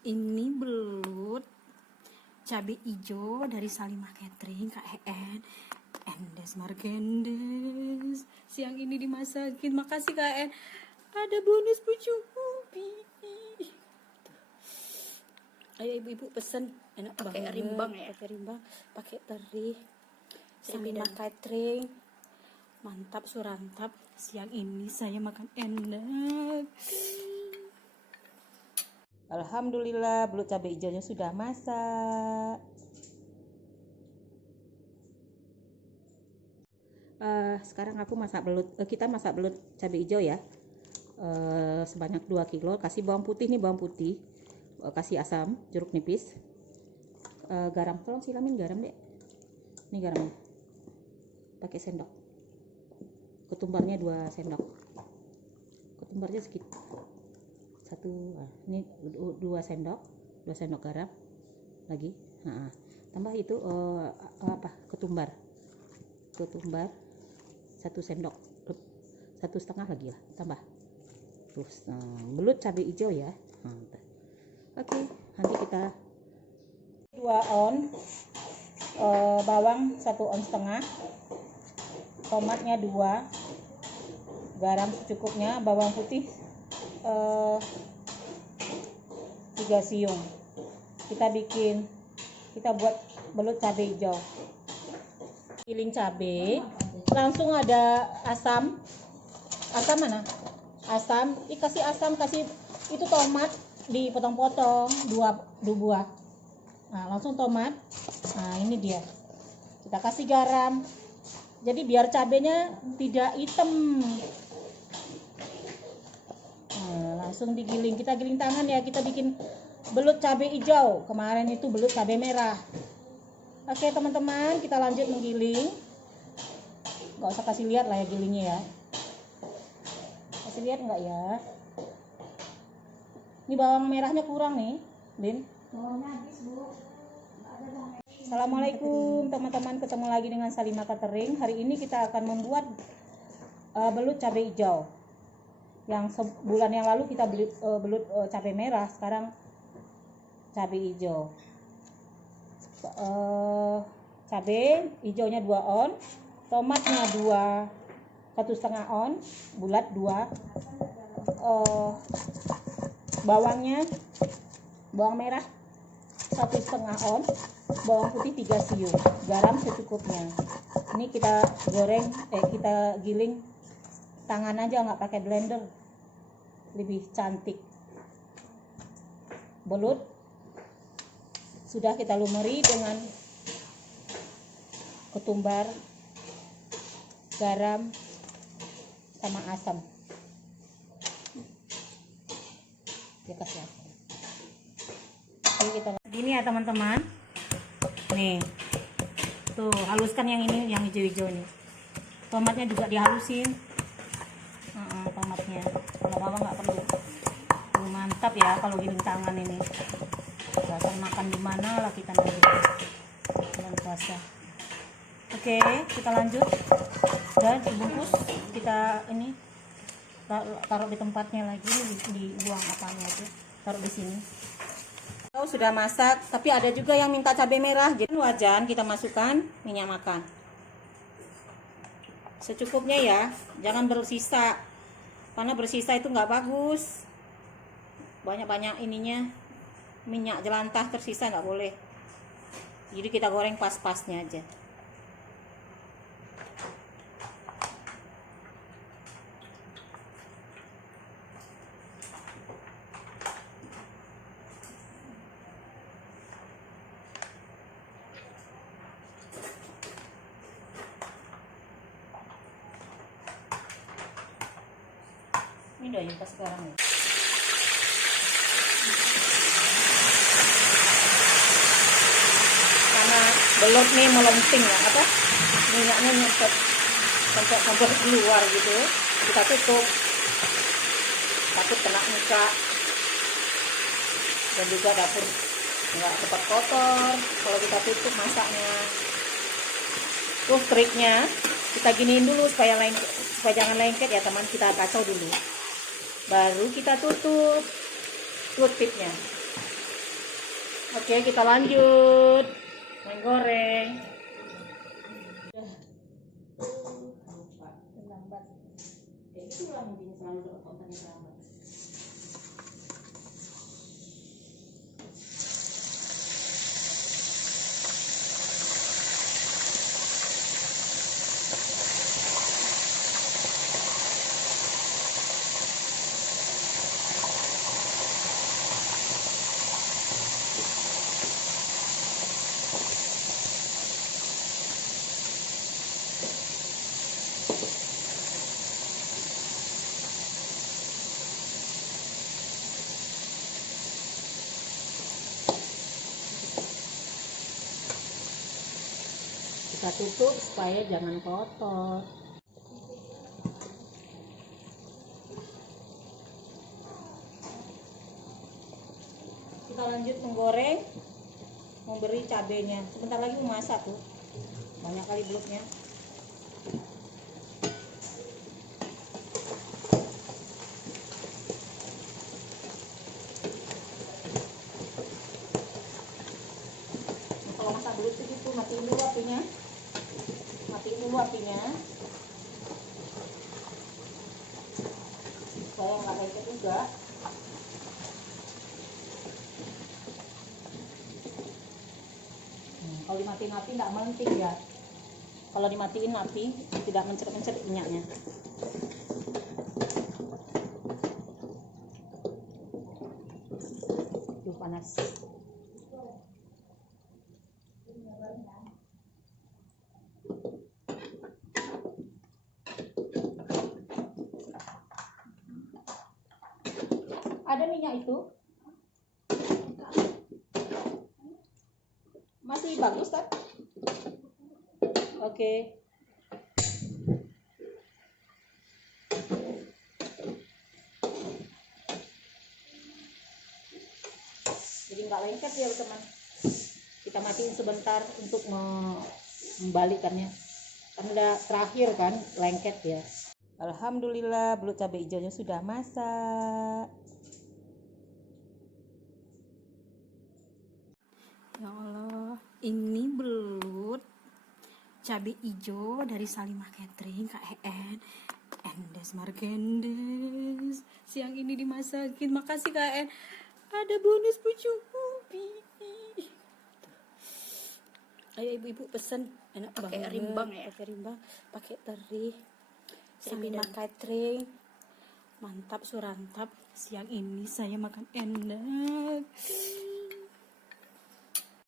Ini belut cabai hijau dari Salimah Catering KEN Endes Margendes. Siang ini dimasakin. Makasih KEN. Ada bonus pucuk ubi. Ayo ibu-ibu pesen enak pakai banget. rimbang ya? Pakai rimbang, pakai teri. Salimah Catering. Mantap surantap. Siang ini saya makan enak. Alhamdulillah belut cabai hijaunya sudah masak. Sekarang aku masak belut. Kita masak belut cabai hijau ya. Sebanyak 2 kilo. Kasih bawang putih nih, bawang putih. Kasih asam, jeruk nipis. Garam, tolong silamin garam deh. Ini garam. Pakai sendok. Ketumbarnya 2 sendok. Ketumbarnya sedikit. Ini 2 sendok garam lagi. Tambah itu ketumbar 1 sendok, 1,5 lagi lah tambah. Terus belut cabai hijau ya. Oke, nanti kita 2 on, bawang 1,5 on, tomatnya 2, garam secukupnya, bawang putih 3 siung. Kita buat belut cabai hijau. Giling cabai, langsung ada asam mana? Asam, kasih asam, kasih itu tomat dipotong-potong 2 buah. Nah, langsung tomat. Nah, ini dia. Kita kasih garam. Jadi biar cabenya tidak hitam. Langsung digiling, kita giling tangan ya, kita bikin belut cabai hijau. Kemarin itu belut cabai merah. Oke teman-teman, kita lanjut menggiling. Nggak usah kasih lihat lah ya gilingnya ya. Kasih lihat nggak ya? Ini bawang merahnya kurang nih, Lin. Bawangnya habis, Bu. Assalamualaikum teman-teman, ketemu lagi dengan Salimah Catering. Hari ini kita akan membuat belut cabai hijau. Yang sebulan yang lalu kita beli belut cabai merah, sekarang cabai hijau. Cabai hijaunya 2 on, tomatnya 1,5 on, bulat 2, bawang merah 1,5 on, bawang putih 3 siung, garam secukupnya. Ini kita kita giling tangan aja, nggak pakai blender, lebih cantik. Belut sudah kita lumuri dengan ketumbar, garam, sama asam. Kita kasih asam. Jadi kita gini ya teman-teman. Nih, tuh haluskan yang ini, yang hijau-hijau nih. Tomatnya juga dihalusin. Tomatnya, kalau bawang nggak perlu. Mantap ya kalau giling tangan ini. Biasa makan di mana lah kita nanti bulan puasa. Oke, kita lanjut. Dan dibungkus, kita ini taruh di tempatnya lagi, dibuang apanya itu, taruh di sini. Sudah masak, tapi ada juga yang minta cabai merah. Jadi wajan kita masukkan minyak makan secukupnya ya, jangan bersisa. Karena bersisa itu nggak bagus. Banyak-banyak ininya, minyak jelantah tersisa nggak boleh. Jadi kita goreng pas-pasnya aja. Ini udah yang pas sekarang ya. Karena belut nih melenting ya, minyaknya nyepet sampai keluar gitu, kita tutup, takut kena muka, dan juga dapur nggak cepat kotor kalau kita tutup masaknya. Terus triknya kita giniin dulu supaya jangan lengket ya teman, kita kacau dulu, baru kita tutup tipnya. Oke, kita lanjut menggoreng. Lambat. Itulah mungkin selalu kontennya lambat. Kita tutup supaya jangan kotor. Kita lanjut menggoreng, memberi cabenya. Sebentar lagi memasak tuh. Banyak kali belutnya. Nah, kalau masak belut itu gitu, matiin dulu apinya. Supaya nggak lengket juga. Kalau dimatiin api nggak melenting ya. Kalau dimatiin api tidak menceret-menceret minyaknya. Tuh panas. Ada minyak itu? Masih bagus kan? Oke. Jadi nggak lengket ya teman. Kita matiin sebentar untuk membalikkannya. Kan udah terakhir kan lengket ya. Alhamdulillah belut cabai hijaunya sudah masak. Ya Allah, ini belut cabai hijau dari Salimah Catering KEN Endes Margendes. Siang ini dimasakin. Makasih KEN. Ada bonus pucuk ubi. Ayo ibu-ibu pesen, enak Pakai banget. rimbang ya? Pakai rimbang, pakai teri. Salimah Catering. Mantap surantap. Siang ini saya makan enak.